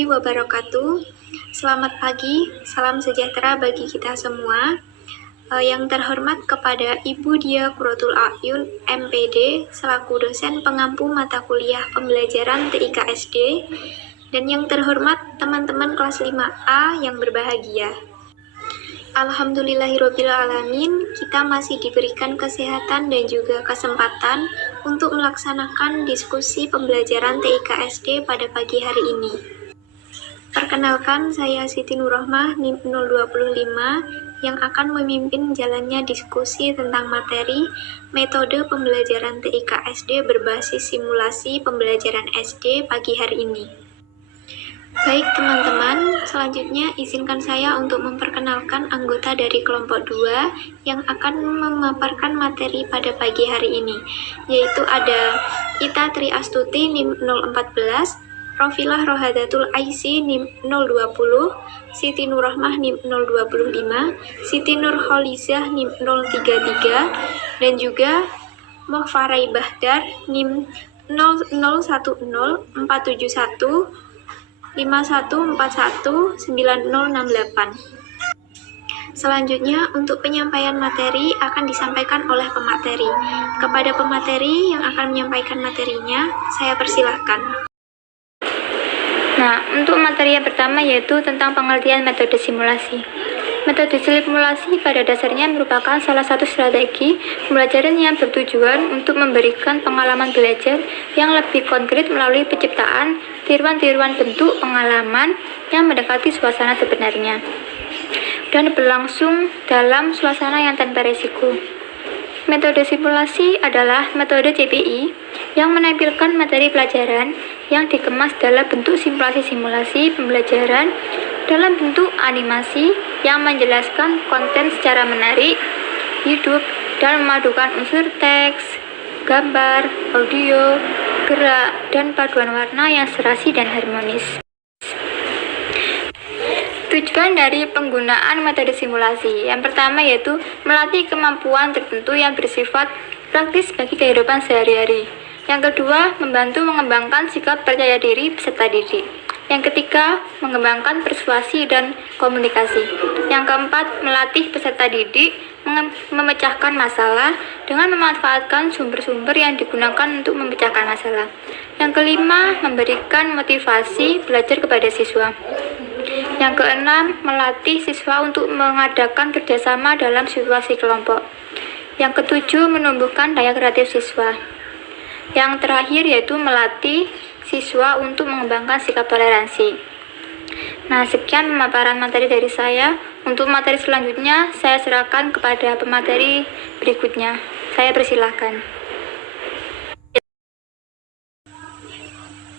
warahmatullahi wabarakatuh. Selamat pagi, salam sejahtera bagi kita semua. Yang terhormat kepada Ibu Dia Qurratul A'yun, MPD, selaku dosen pengampu mata kuliah pembelajaran TIK SD, dan yang terhormat teman-teman kelas 5A yang berbahagia. Alhamdulillahirrabbilalamin, kita masih diberikan kesehatan dan juga kesempatan untuk melaksanakan diskusi pembelajaran TIK SD pada pagi hari ini. Perkenalkan, saya Siti Nurrohmah, NIM 025, yang akan memimpin jalannya diskusi tentang materi metode pembelajaran TIK SD berbasis simulasi pembelajaran SD pagi hari ini. Baik teman-teman, selanjutnya izinkan saya untuk memperkenalkan anggota dari kelompok 2 yang akan memaparkan materi pada pagi hari ini, yaitu ada Ita Tri Astuti NIM 014, Rofilah Rohadatul Aisy NIM 020, Siti Nurrohmah NIM 025, Siti Nurholizah NIM 033, dan juga Mohfarai Bahdar NIM 0010471 51419068. Selanjutnya, untuk penyampaian materi akan disampaikan oleh pemateri. Kepada pemateri yang akan menyampaikan materinya, saya persilahkan. Nah, untuk materi yang pertama yaitu tentang pengertian metode simulasi. Metode simulasi pada dasarnya merupakan salah satu strategi pembelajaran yang bertujuan untuk memberikan pengalaman belajar yang lebih konkret melalui penciptaan tiruan-tiruan bentuk pengalaman yang mendekati suasana sebenarnya dan berlangsung dalam suasana yang tanpa resiko. Metode simulasi adalah metode CPI yang menampilkan materi pelajaran yang dikemas dalam bentuk simulasi-simulasi pembelajaran dalam bentuk animasi yang menjelaskan konten secara menarik, hidup, dan memadukan unsur teks, gambar, audio, gerak, dan paduan warna yang serasi dan harmonis. Tujuan dari penggunaan metode simulasi yang pertama yaitu melatih kemampuan tertentu yang bersifat praktis bagi kehidupan sehari-hari. Yang kedua, membantu mengembangkan sikap percaya diri peserta didik. Yang ketiga, mengembangkan persuasi dan komunikasi. Yang keempat, melatih peserta didik memecahkan masalah dengan memanfaatkan sumber-sumber yang digunakan untuk memecahkan masalah. Yang kelima, memberikan motivasi belajar kepada siswa. Yang keenam, melatih siswa untuk mengadakan kerjasama dalam situasi kelompok. Yang ketujuh, menumbuhkan daya kreatif siswa. Yang terakhir yaitu melatih siswa untuk mengembangkan sikap toleransi. Nah, sekian pemaparan materi dari saya. Untuk materi selanjutnya, saya serahkan kepada pemateri berikutnya. Saya persilahkan.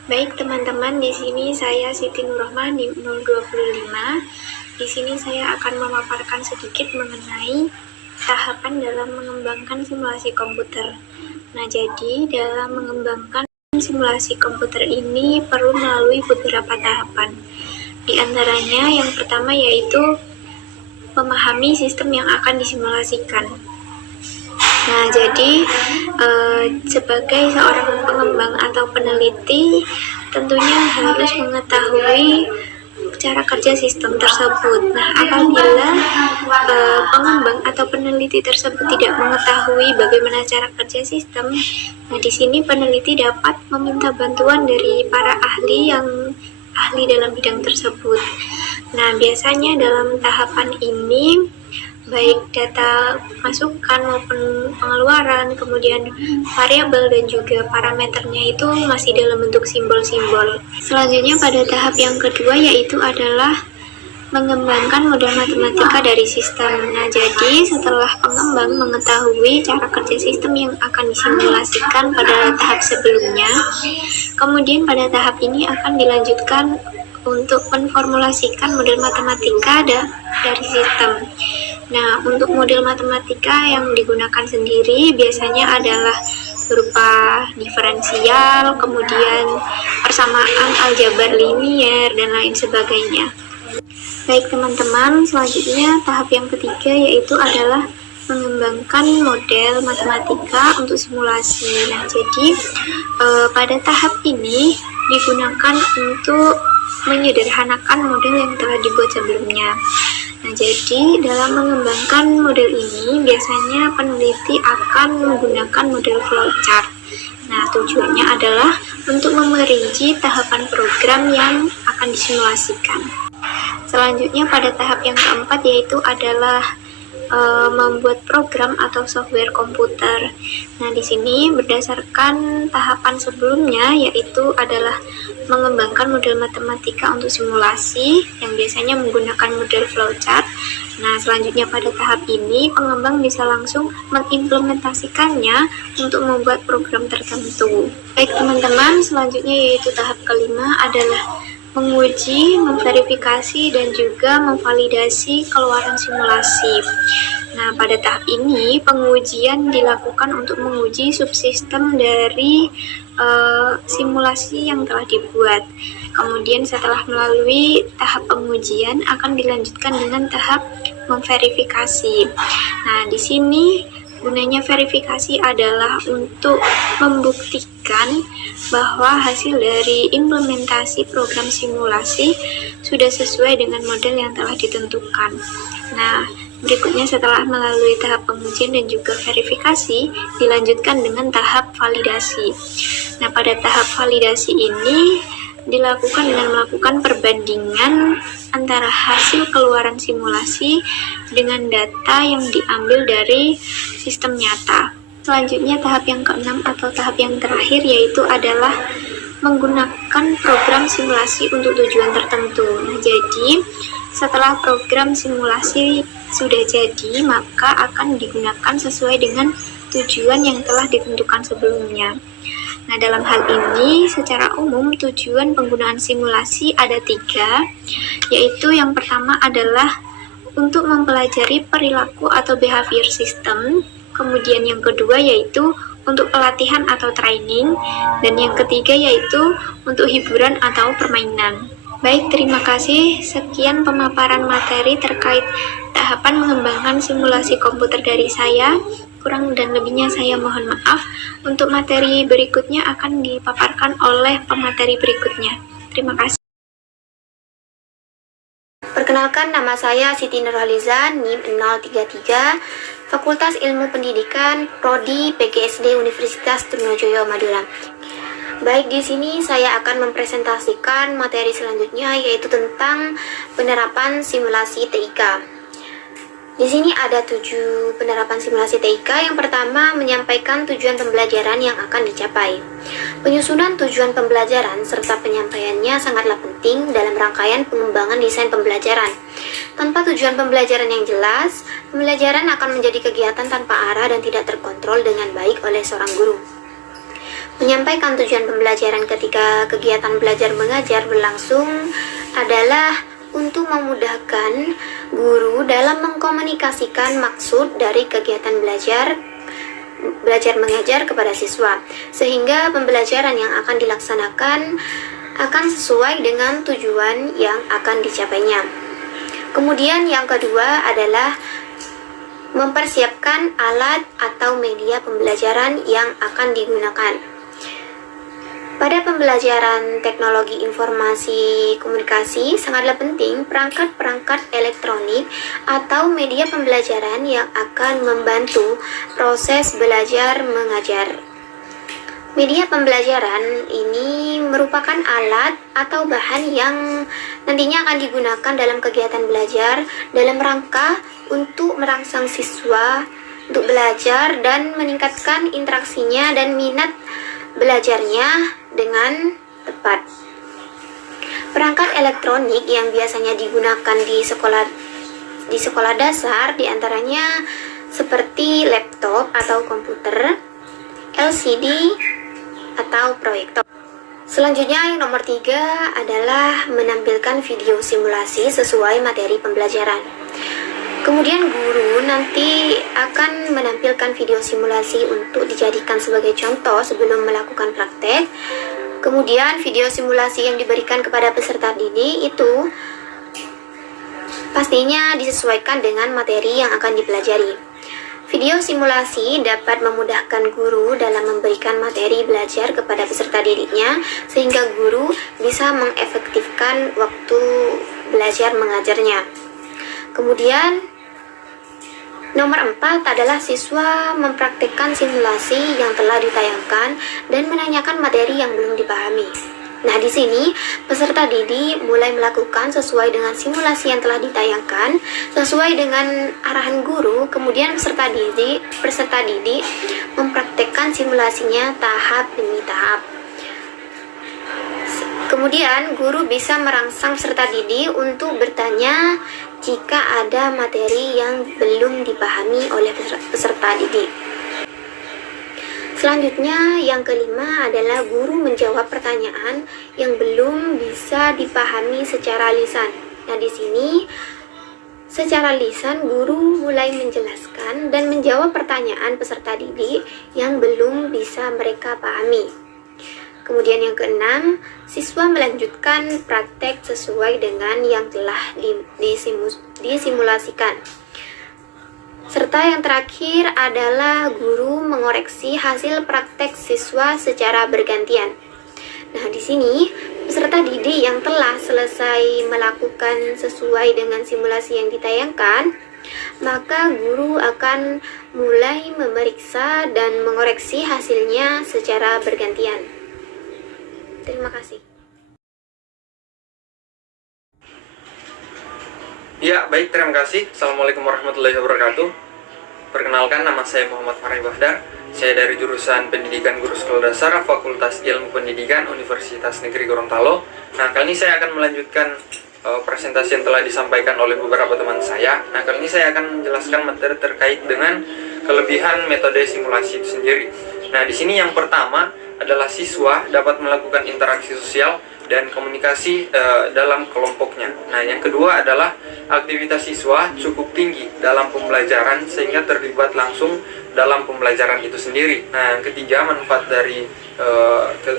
Baik teman-teman, di sini saya Siti Nurrohmah NIM 025. Di sini saya akan memaparkan sedikit mengenai tahapan dalam mengembangkan simulasi komputer. Nah, jadi dalam mengembangkan simulasi komputer ini perlu melalui beberapa tahapan. Di antaranya yang pertama yaitu memahami sistem yang akan disimulasikan. Nah, jadi sebagai seorang pengembang atau peneliti tentunya harus mengetahui cara kerja sistem tersebut. Nah, apabila pengembang atau peneliti tersebut tidak mengetahui bagaimana cara kerja sistem, nah di sini peneliti dapat meminta bantuan dari para ahli yang ahli dalam bidang tersebut. Nah, biasanya dalam tahapan ini baik data masukan maupun pengeluaran, kemudian variabel dan juga parameternya itu masih dalam bentuk simbol-simbol. Selanjutnya pada tahap yang kedua yaitu adalah mengembangkan model matematika dari sistem. Nah, jadi setelah pengembang mengetahui cara kerja sistem yang akan disimulasikan pada tahap sebelumnya, kemudian pada tahap ini akan dilanjutkan untuk menformulasikan model matematika dari sistem. Nah, untuk model matematika yang digunakan sendiri biasanya adalah berupa diferensial, kemudian persamaan aljabar linier, dan lain sebagainya. Baik teman-teman, selanjutnya tahap yang ketiga yaitu adalah mengembangkan model matematika untuk simulasi. Nah, jadi pada tahap ini digunakan untuk menyederhanakan model yang telah dibuat sebelumnya. Nah, jadi dalam mengembangkan model ini biasanya peneliti akan menggunakan model flowchart. Nah, tujuannya adalah untuk memerinci tahapan program yang akan disimulasikan. Selanjutnya pada tahap yang keempat yaitu adalah membuat program atau software komputer. Nah, di sini berdasarkan tahapan sebelumnya yaitu adalah mengembangkan model matematika untuk simulasi yang biasanya menggunakan model flowchart. Nah, selanjutnya pada tahap ini pengembang bisa langsung mengimplementasikannya untuk membuat program tertentu. Baik teman-teman, selanjutnya yaitu tahap kelima adalah menguji, memverifikasi, dan juga memvalidasi keluaran simulasi. Nah, pada tahap ini pengujian dilakukan untuk menguji subsistem dari simulasi yang telah dibuat. Kemudian setelah melalui tahap pengujian akan dilanjutkan dengan tahap memverifikasi. Nah, di sini gunanya verifikasi adalah untuk membuktikan bahwa hasil dari implementasi program simulasi sudah sesuai dengan model yang telah ditentukan. Nah, berikutnya setelah melalui tahap pengujian dan juga verifikasi, dilanjutkan dengan tahap validasi. Nah, pada tahap validasi ini dilakukan dengan melakukan perbandingan antara hasil keluaran simulasi dengan data yang diambil dari sistem nyata. Selanjutnya tahap yang keenam atau tahap yang terakhir yaitu adalah menggunakan program simulasi untuk tujuan tertentu. Nah, jadi setelah program simulasi sudah jadi, maka akan digunakan sesuai dengan tujuan yang telah ditentukan sebelumnya. Nah, dalam hal ini, secara umum tujuan penggunaan simulasi ada 3, yaitu yang pertama adalah untuk mempelajari perilaku atau behavior system, kemudian yang kedua yaitu untuk pelatihan atau training, dan yang ketiga yaitu untuk hiburan atau permainan. Baik, terima kasih. Sekian pemaparan materi terkait tahapan mengembangkan simulasi komputer dari saya. Kurang dan lebihnya saya mohon maaf. Untuk materi berikutnya akan dipaparkan oleh pemateri berikutnya. Terima kasih. Perkenalkan, nama saya Siti Nurhaliza, NIM 033, Fakultas Ilmu Pendidikan, Prodi PGSD Universitas Trunojoyo, Madura. Baik, di sini saya akan mempresentasikan materi selanjutnya yaitu tentang penerapan simulasi TIK. Di sini ada 7 penerapan simulasi TIK. Yang pertama, menyampaikan tujuan pembelajaran yang akan dicapai. Penyusunan tujuan pembelajaran serta penyampaiannya sangatlah penting dalam rangkaian pengembangan desain pembelajaran. Tanpa tujuan pembelajaran yang jelas, pembelajaran akan menjadi kegiatan tanpa arah dan tidak terkontrol dengan baik oleh seorang guru. Menyampaikan tujuan pembelajaran ketika kegiatan belajar mengajar berlangsung adalah untuk memudahkan guru dalam mengkomunikasikan maksud dari kegiatan belajar mengajar kepada siswa, sehingga pembelajaran yang akan dilaksanakan akan sesuai dengan tujuan yang akan dicapainya. Kemudian yang kedua adalah mempersiapkan alat atau media pembelajaran yang akan digunakan. Pada pembelajaran teknologi informasi komunikasi, sangatlah penting perangkat-perangkat elektronik atau media pembelajaran yang akan membantu proses belajar mengajar. Media pembelajaran ini merupakan alat atau bahan yang nantinya akan digunakan dalam kegiatan belajar dalam rangka untuk merangsang siswa untuk belajar dan meningkatkan interaksinya dan minat belajarnya dengan tepat. Perangkat elektronik yang biasanya digunakan di sekolah dasar diantaranya seperti laptop atau komputer, LCD atau proyektor. Selanjutnya yang nomor 3 adalah menampilkan video simulasi sesuai materi pembelajaran. Kemudian guru nanti akan menampilkan video simulasi untuk dijadikan sebagai contoh sebelum melakukan praktek. Kemudian video simulasi yang diberikan kepada peserta didik itu pastinya disesuaikan dengan materi yang akan dipelajari. Video simulasi dapat memudahkan guru dalam memberikan materi belajar kepada peserta didiknya, sehingga guru bisa mengefektifkan waktu belajar mengajarnya. Kemudian, nomor 4 adalah siswa mempraktikkan simulasi yang telah ditayangkan dan menanyakan materi yang belum dipahami. Nah, di sini peserta didik mulai melakukan sesuai dengan simulasi yang telah ditayangkan, sesuai dengan arahan guru. Kemudian peserta didik mempraktekkan simulasinya tahap demi tahap. Kemudian guru bisa merangsang peserta didik untuk bertanya jika ada materi yang belum dipahami oleh peserta didik. Selanjutnya, yang kelima adalah guru menjawab pertanyaan yang belum bisa dipahami secara lisan. Nah, di sini secara lisan guru mulai menjelaskan dan menjawab pertanyaan peserta didik yang belum bisa mereka pahami. Kemudian yang keenam, siswa melanjutkan praktek sesuai dengan yang telah disimulasikan. Serta yang terakhir adalah guru mengoreksi hasil praktek siswa secara bergantian. Nah, di sini peserta didik yang telah selesai melakukan sesuai dengan simulasi yang ditayangkan, maka guru akan mulai memeriksa dan mengoreksi hasilnya secara bergantian. Terima kasih. Ya, baik, terima kasih. Assalamualaikum warahmatullahi wabarakatuh. Perkenalkan, nama saya Muhammad Farhi Bahdar. Saya dari jurusan Pendidikan Guru Sekolah Dasar, Fakultas Ilmu Pendidikan, Universitas Negeri Gorontalo. Nah, kali ini saya akan melanjutkan presentasi yang telah disampaikan oleh beberapa teman saya. Nah, kali ini saya akan menjelaskan materi terkait dengan kelebihan metode simulasi itu sendiri. Nah, di sini yang pertama adalah siswa dapat melakukan interaksi sosial dan komunikasi dalam kelompoknya. Nah, yang kedua adalah aktivitas siswa cukup tinggi dalam pembelajaran sehingga terlibat langsung dalam pembelajaran itu sendiri. Nah, yang ketiga, manfaat dari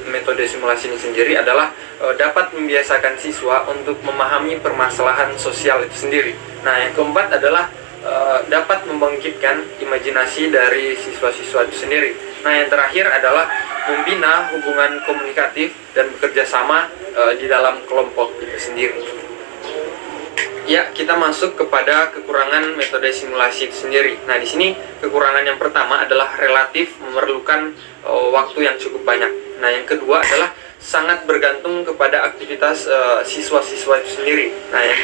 metode simulasi ini sendiri adalah dapat membiasakan siswa untuk memahami permasalahan sosial itu sendiri. Nah, yang keempat adalah dapat membangkitkan imajinasi dari siswa-siswa itu sendiri. Nah, yang terakhir adalah membina hubungan komunikatif dan bekerja sama di dalam kelompok itu sendiri. Ya, kita masuk kepada kekurangan metode simulasi itu sendiri. Nah, di sini kekurangan yang pertama adalah relatif memerlukan waktu yang cukup banyak. Nah, yang kedua adalah sangat bergantung kepada aktivitas siswa-siswa itu sendiri. Nah, yang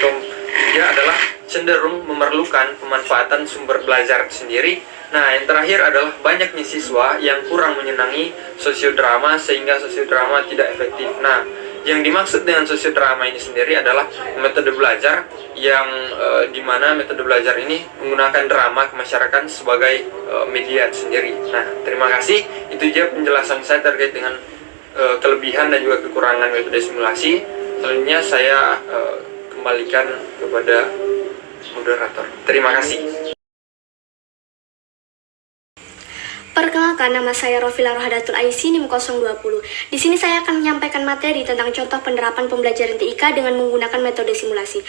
ketiga adalah cenderung memerlukan pemanfaatan sumber belajar itu sendiri. Nah, yang terakhir adalah banyaknya siswa yang kurang menyenangi sosiodrama sehingga sosiodrama tidak efektif. Nah, yang dimaksud dengan sosiodrama ini sendiri adalah metode belajar yang dimana metode belajar ini menggunakan drama kemasyarakatan sebagai media sendiri. Nah, terima kasih. Itu saja penjelasan saya terkait dengan kelebihan dan juga kekurangan metode simulasi. Selanjutnya saya kembalikan kepada moderator. Terima kasih. Perkenalkan, nama saya Rofila Rohadatul Aisy, NIM 020. Di sini saya akan menyampaikan materi tentang contoh penerapan pembelajaran TIK dengan menggunakan metode simulasi.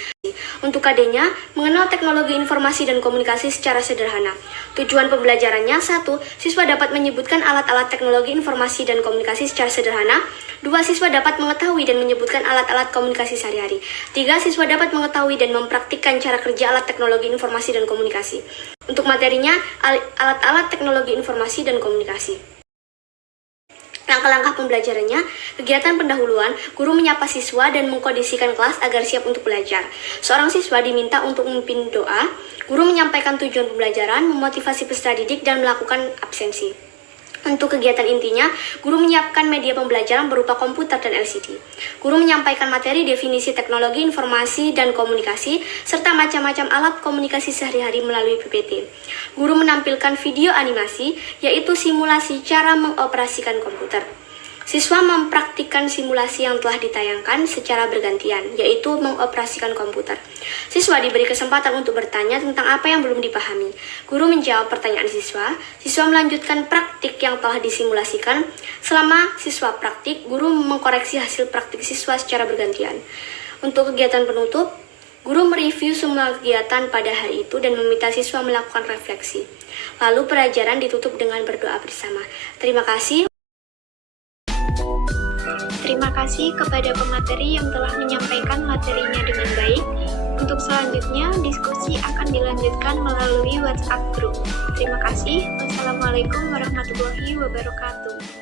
Untuk KD-nya, mengenal teknologi informasi dan komunikasi secara sederhana. Tujuan pembelajarannya: 1. Siswa dapat menyebutkan alat-alat teknologi informasi dan komunikasi secara sederhana. 2. Siswa dapat mengetahui dan menyebutkan alat-alat komunikasi sehari-hari. 3. Siswa dapat mengetahui dan mempraktikkan cara kerja alat teknologi informasi dan komunikasi. Untuk materinya, alat-alat teknologi informasi dan komunikasi. Langkah-langkah pembelajarannya: kegiatan pendahuluan, guru menyapa siswa dan mengkondisikan kelas agar siap untuk belajar. Seorang siswa diminta untuk memimpin doa, guru menyampaikan tujuan pembelajaran, memotivasi peserta didik, dan melakukan absensi. Untuk kegiatan intinya, guru menyiapkan media pembelajaran berupa komputer dan LCD. Guru menyampaikan materi definisi teknologi informasi dan komunikasi, serta macam-macam alat komunikasi sehari-hari melalui PPT. Guru menampilkan video animasi, yaitu simulasi cara mengoperasikan komputer. Siswa mempraktikkan simulasi yang telah ditayangkan secara bergantian, yaitu mengoperasikan komputer. Siswa diberi kesempatan untuk bertanya tentang apa yang belum dipahami. Guru menjawab pertanyaan siswa. Siswa melanjutkan praktik yang telah disimulasikan. Selama siswa praktik, guru mengkoreksi hasil praktik siswa secara bergantian. Untuk kegiatan penutup, Guru mereview semua kegiatan pada hari itu dan meminta siswa melakukan refleksi. Lalu pelajaran ditutup dengan berdoa bersama. Terima kasih. Terima kasih kepada pemateri yang telah menyampaikan materinya dengan baik. Untuk selanjutnya, diskusi akan dilanjutkan melalui WhatsApp group. Terima kasih. Wassalamualaikum warahmatullahi wabarakatuh.